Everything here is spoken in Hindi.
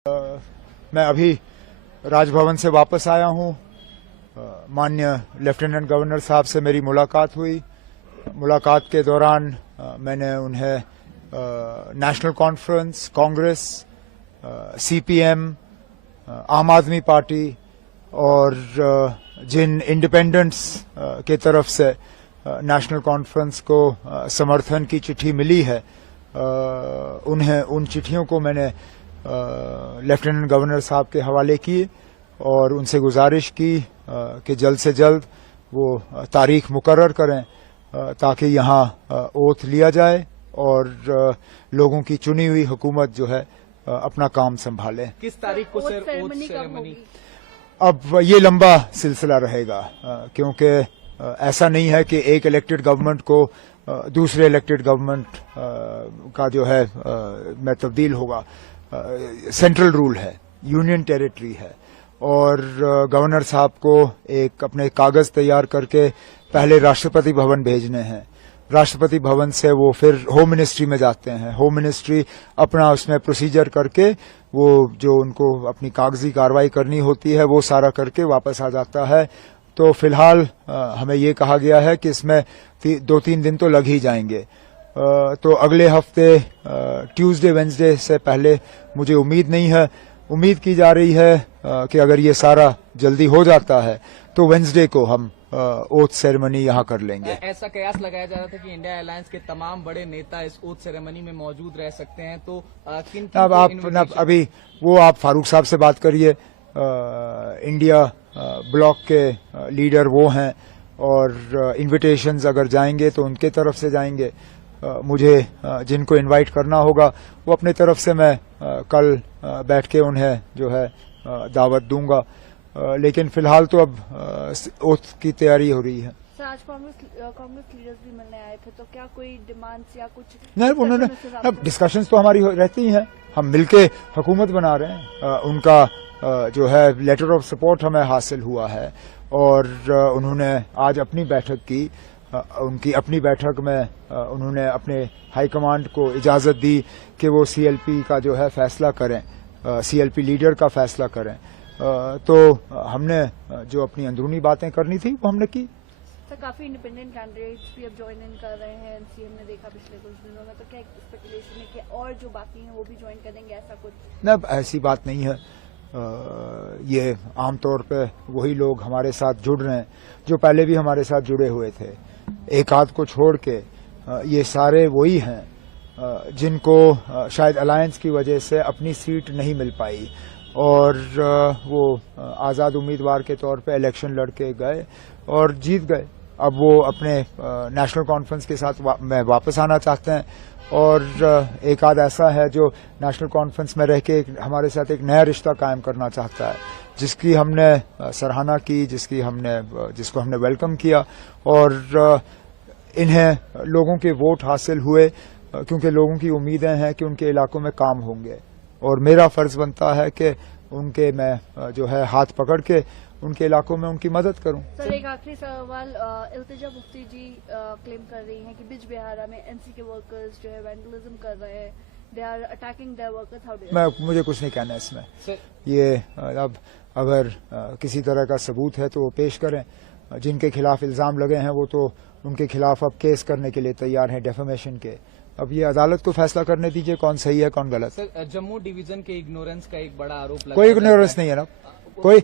मैं अभी राजभवन से वापस आया हूं। माननीय लेफ्टिनेंट गवर्नर साहब से मेरी मुलाकात हुई। मुलाकात के दौरान मैंने उन्हें नेशनल कॉन्फ्रेंस, कांग्रेस, सीपीएम, आम आदमी पार्टी और जिन इंडिपेंडेंट्स के तरफ से नेशनल कॉन्फ्रेंस को समर्थन की चिट्ठी मिली है, उन्हें उन चिट्ठियों को मैंने लेफ्टिनेंट गवर्नर साहब के हवाले किए और उनसे गुजारिश की कि जल्द से जल्द वो तारीख मुकर्रर करें ताकि यहाँ ओथ लिया जाए और लोगों की चुनी हुई हुकूमत जो है अपना काम संभाले। किस तारीख को सर ओथ सेरेमनी? अब ये लंबा सिलसिला रहेगा क्योंकि ऐसा नहीं है कि एक इलेक्टेड गवर्नमेंट को दूसरे इलेक्टेड गवर्नमेंट का जो है में तब्दील होगा। सेंट्रल रूल है, यूनियन टेरिटरी है और गवर्नर साहब को एक अपने कागज तैयार करके पहले राष्ट्रपति भवन भेजने हैं। राष्ट्रपति भवन से वो फिर होम मिनिस्ट्री में जाते हैं। होम मिनिस्ट्री अपना उसमें प्रोसीजर करके वो जो उनको अपनी कागजी कार्रवाई करनी होती है वो सारा करके वापस आ जाता है। तो फिलहाल हमें ये कहा गया है कि इसमें 2-3 दिन तो लग ही जाएंगे। तो अगले हफ्ते ट्यूसडे वेंसडे से पहले मुझे उम्मीद नहीं है। उम्मीद की जा रही है कि अगर ये सारा जल्दी हो जाता है तो वेंसडे को हम ओथ सेरेमनी यहाँ कर लेंगे। ऐसा कयास लगाया जा रहा था कि इंडिया अलायंस के तमाम बड़े नेता इस ओथ सेरेमनी में मौजूद रह सकते हैं, तो किन अब आप अभी वो आप फारूक साहब से बात करिए। इंडिया ब्लॉक के लीडर वो हैं और इन्विटेशंस अगर जाएंगे तो उनके तरफ से जाएंगे। मुझे जिनको इनवाइट करना होगा वो अपने तरफ से मैं कल बैठ के उन्हें जो है दावत दूंगा। लेकिन फिलहाल तो अब ओथ की तैयारी हो रही है। सर, आज कांग्रेस लीडर्स भी मिलने आए थे, तो क्या कोई डिमांड्स या कुछ नहीं? उन्होंने अब डिस्कशंस तो हमारी रहती हैं, हम मिलके हुकूमत बना रहे हैं। उनका जो है लेटर ऑफ सपोर्ट हमें हासिल हुआ है और उन्होंने आज अपनी बैठक की। उनकी अपनी बैठक में उन्होंने अपने हाईकमांड को इजाजत दी कि वो सीएलपी का जो है फैसला करें, सीएलपी लीडर का फैसला करें। तो हमने जो अपनी अंदरूनी बातें करनी थी वो हमने की। सर, काफी इंडिपेंडेंट कैंडिडेट्स भी अब ज्वाइन इन कर रहे हैं एनसीए में, देखा पिछले कुछ दिनों में, तो क्या स्पेकुलेशन है कि और जो बाकी हैं वो भी ज्वाइन करेंगे, ऐसा कुछ? न, ऐसी बात नहीं है। ये आमतौर पे वही लोग हमारे साथ जुड़ रहे हैं जो पहले भी हमारे साथ जुड़े हुए थे। एक आध को छोड़ के ये सारे वही हैं जिनको शायद अलायंस की वजह से अपनी सीट नहीं मिल पाई और वो आज़ाद उम्मीदवार के तौर पे इलेक्शन लड़के गए और जीत गए। अब वो अपने नेशनल कॉन्फ्रेंस के साथ में वापस आना चाहते हैं और एक आध ऐसा है जो नेशनल कॉन्फ्रेंस में रह के हमारे साथ एक नया रिश्ता कायम करना चाहता है, जिसकी हमने सराहना की, जिसको हमने वेलकम किया और इन्हें लोगों के वोट हासिल हुए क्योंकि लोगों की उम्मीदें हैं कि उनके इलाकों में काम होंगे और मेरा फर्ज बनता है कि उनके मैं जो है हाथ पकड़ के उनके इलाकों में उनकी मदद करूं। सर, एक आखिरी सवाल। इल्तिजा मुफ्ती जी क्लेम कर रही हैं कि बिज बिहारा में एनसी के वर्कर्स जो है वैंडलिज्म कर रहे हैं, they are attacking their workers. How do मुझे कुछ नहीं कहना इसमें। ये अब अगर किसी तरह का सबूत है तो वो पेश करें। जिनके खिलाफ इल्जाम लगे हैं वो तो उनके खिलाफ अब केस करने के लिए तैयार हैं, डेफेमेशन के। अब ये अदालत को फैसला करने दीजिए कौन सही है कौन गलत। सर, जम्मू डिवीजन के इग्नोरेंस का एक बड़ा आरोप लगा। कोई इग्नोरेंस नहीं है ना, कोई